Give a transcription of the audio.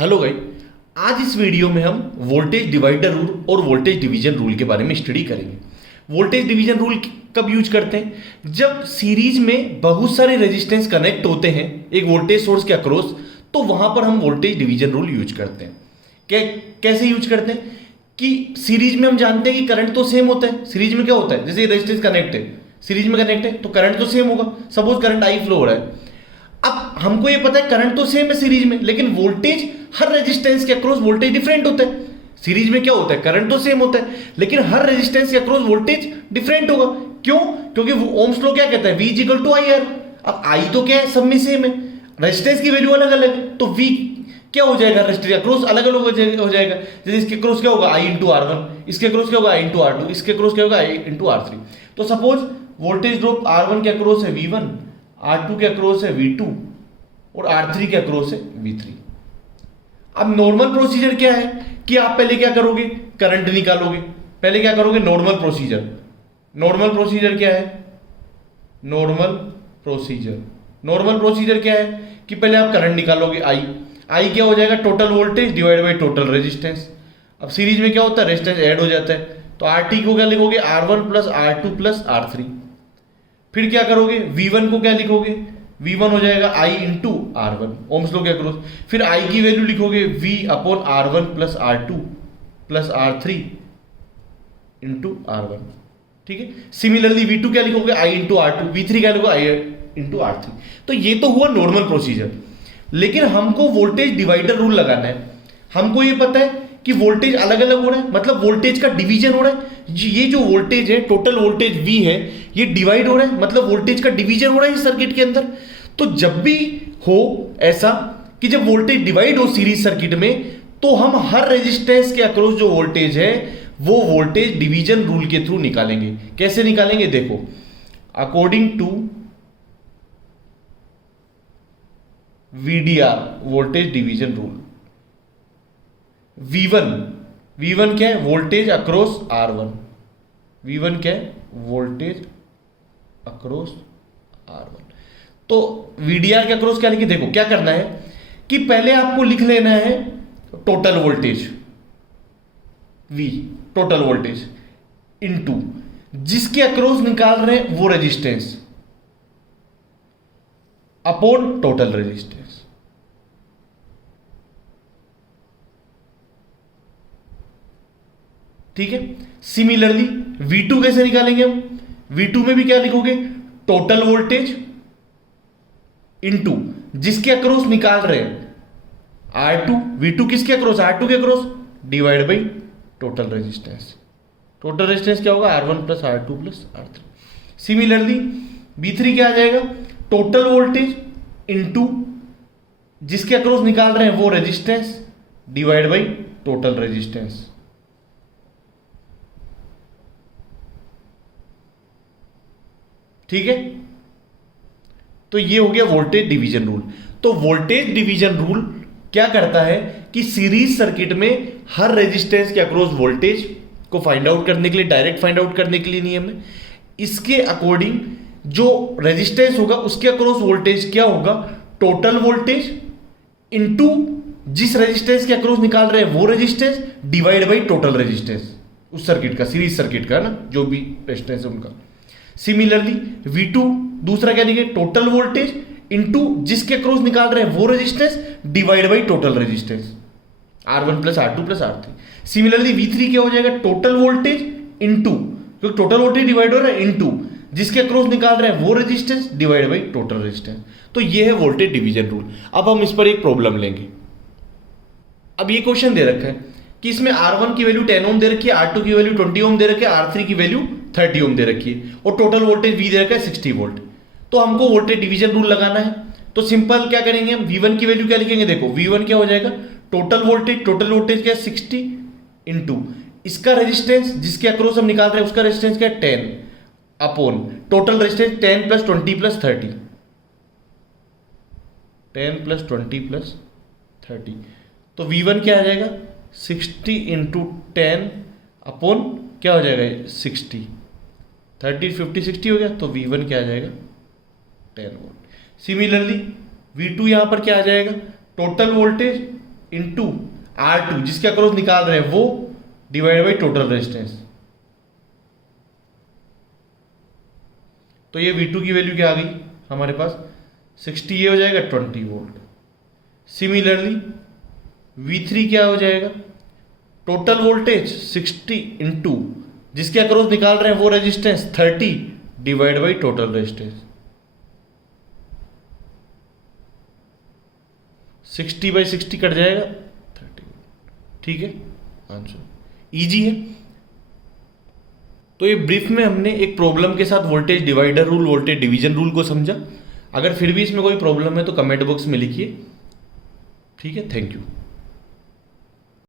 Hello guys, आज इस video में हम वोल्टेज डिवाइडर रूल और वोल्टेज डिवीजन रूल के बारे में स्टडी करेंगे। वोल्टेज डिवीजन रूल कब यूज करते हैं? जब सीरीज में बहुत सारे रेजिस्टेंस कनेक्ट होते हैं एक वोल्टेज सोर्स के अक्रॉस, तो वहां पर हम वोल्टेज डिवीजन रूल यूज करते हैं। कैसे यूज करते हैं कि सीरीज में हम जानते हैं कि करंट तो सेम होता है। सीरीज में क्या होता है, जैसे रेजिस्टेंस कनेक्ट है, सीरीज में कनेक्ट है तो करंट तो सेम होगा। सपोज करंट आई फ्लो हो रहा है। अब हमको ये पता है करंट तो सेम है सीरीज में, लेकिन वोल्टेज हर रेजिस्टेंस के अक्रॉस वोल्टेज डिफरेंट होता है। सीरीज में क्या होता है, करंट तो सेम होता है, लेकिन हर रेजिस्टेंस के अक्रॉस वोल्टेज डिफरेंट होगा। क्यों? क्योंकि ओम्स लॉ क्या कहता है, V is equal to I R. अब आई तो क्या है, सब में सेम है, रेजिस्टेंस की वैल्यू अलग अलग है, तो V क्या हो जाएगा, रेजिस्टेंस अक्रॉस अलग अलग हो जाएगा। जैसे इसके अक्रॉस क्या होगा, I इंटू R1, इसके अक्रॉस क्या होगा, I इंटू R2, इसके अक्रॉस क्या होगा, I इंटू R3। तो सपोज वोल्टेज ड्रॉप R1 के अक्रॉस है V1, R2 के अक्रॉस है V2 और R3 के अक्रॉस है V3। अब नॉर्मल प्रोसीजर क्या है कि आप पहले क्या करोगे, करंट निकालोगे। पहले क्या करोगे, नॉर्मल प्रोसीजर। नॉर्मल प्रोसीजर क्या है, नॉर्मल प्रोसीजर क्या है कि पहले आप करंट निकालोगे। आई क्या हो जाएगा, total voltage divide by total resistance. अब सीरीज में क्या होता है, रेजिस्टेंस ऐड हो जाता है, तो RT को क्या लिखोगे, R1 plus R2 plus R3। फिर क्या करोगे, V1 को क्या लिखोगे, V1 हो जाएगा I into R1, Ohm's law के अक्रॉस। फिर I की वैल्यू लिखोगे V upon R1 plus R2 plus R3 into R1। ठीक है। सिमिलरली V2 क्या लिखोगे, I इंटू R2, V3 क्या लिखोगे, I इंटू R3। तो ये तो हुआ नॉर्मल प्रोसीजर, लेकिन हमको वोल्टेज डिवाइडर रूल लगाना है। हमको ये पता है कि वोल्टेज अलग अलग हो रहा है, मतलब वोल्टेज का डिवीजन हो रहा है। ये जो वोल्टेज है, टोटल वोल्टेज V है, ये डिवाइड हो रहा है, मतलब वोल्टेज का डिवीजन हो रहा है इस सर्किट के अंदर। तो जब भी हो ऐसा कि जब वोल्टेज डिवाइड हो सीरीज सर्किट में, तो हम हर रेजिस्टेंस के अक्रॉस जो वोल्टेज है वो वोल्टेज डिवीजन रूल के थ्रू निकालेंगे। कैसे निकालेंगे, देखो, according to VDR voltage division rule. V1 क्या है, वोल्टेज अक्रॉस R1। V1 क्या है, वोल्टेज अक्रॉस R1। तो VDR के अक्रॉस क्या लिखे, देखो क्या करना है कि पहले आपको लिख लेना है total voltage V, total voltage into जिसके अक्रॉस निकाल रहे हैं वो रेजिस्टेंस अपॉन टोटल रेजिस्टेंस। ठीक है। सिमिलरली V2 कैसे निकालेंगे हम, V2 में भी क्या लिखोगे, टोटल वोल्टेज इनटू जिसके अक्रॉस निकाल रहे हैं R2, V2 किसके अक्रॉस, R2 के across, divide by total resistance. Total resistance क्या होगा, R1 plus R2 plus R3। Similarly V3 क्या आ जाएगा, टोटल वोल्टेज इनटू जिसके अक्रॉस निकाल रहे हैं वो resistance divide by total resistance. ठीक है। तो ये हो गया वोल्टेज डिवीजन रूल। तो वोल्टेज डिवीजन रूल क्या करता है कि सीरीज सर्किट में हर रेजिस्टेंस के अक्रॉस वोल्टेज को फाइंड आउट करने के लिए, डायरेक्ट फाइंड आउट करने के लिए नियम है, इसके अकॉर्डिंग जो रेजिस्टेंस होगा उसके अक्रॉस वोल्टेज क्या होगा, टोटल वोल्टेज इनटू जिस रेजिस्टेंस के अक्रॉस निकाल रहे हैं वो resistance divide by total resistance उस सर्किट का, सीरीज सर्किट का ना, जो भी रेजिस्टेंस है उनका। सिमिलरली V2 दूसरा क्या लिखे, टोटल वोल्टेज इनटू जिसके अक्रॉस निकाल रहे हैं वो resistance divide by total resistance R1 plus R2 plus R3। Similarly V3 क्या हो जाएगा, टोटल वोल्टेज इनटू, क्योंकि टोटल वोल्टेज डिवाइड हो रहा है, इनटू जिसके अक्रॉस निकाल रहे हैं वो resistance divide by total resistance. तो ये है वोल्टेज डिवीजन रूल। अब हम इस पर एक प्रॉब्लम लेंगे। अब ये क्वेश्चन दे रखा है कि इसमें R1 की वैल्यू 10 ओम दे रखी है, R2 की वैल्यू 20 ओम दे रखी है, R3 की वैल्यू 30 ओम दे रखी है और टोटल वोल्टेज V दे रखा है 60 वोल्ट। तो हमको वोल्टेज डिवीजन रूल लगाना है। तो सिंपल क्या करेंगे हम, V1 की वैल्यू क्या लिखेंगे, देखो V1 क्या हो जाएगा, टोटल वोल्टेज क्या है 60 इंटू इसका रेजिस्टेंस जिसके अक्रॉस हम निकाल रहे हैं उसका रेजिस्टेंस क्या है 10 upon total resistance 10 plus 20 plus 30, 10 plus 20 plus 30। तो V1 क्या आ जाएगा, 60 इंटू 10 अपॉन क्या हो जाएगा 60, 30 50 60 हो गया, तो V1 क्या आ जाएगा 10 वोल्ट। सिमिलरली V2 यहां पर क्या आ जाएगा, टोटल वोल्टेज इंटू R2 जिसके अक्रॉस निकाल रहे हैं वो डिवाइड बाई टोटल रेजिस्टेंस। तो ये V2 की वैल्यू क्या आ गई हमारे पास 60, ये हो जाएगा 20 वोल्ट। सिमिलरली V3 क्या हो जाएगा, टोटल वोल्टेज 60 इंटू जिसके अक्रॉस निकाल रहे हैं वो resistance 30 divide by total resistance. 60/60 cut जाएगा 30। ठीक है, आंसर इजी है। तो ये ब्रीफ में हमने एक प्रॉब्लम के साथ voltage divider rule, voltage division rule को समझा। अगर फिर भी इसमें कोई प्रॉब्लम है तो कमेंट बॉक्स में लिखिए। ठीक है, थैंक यू।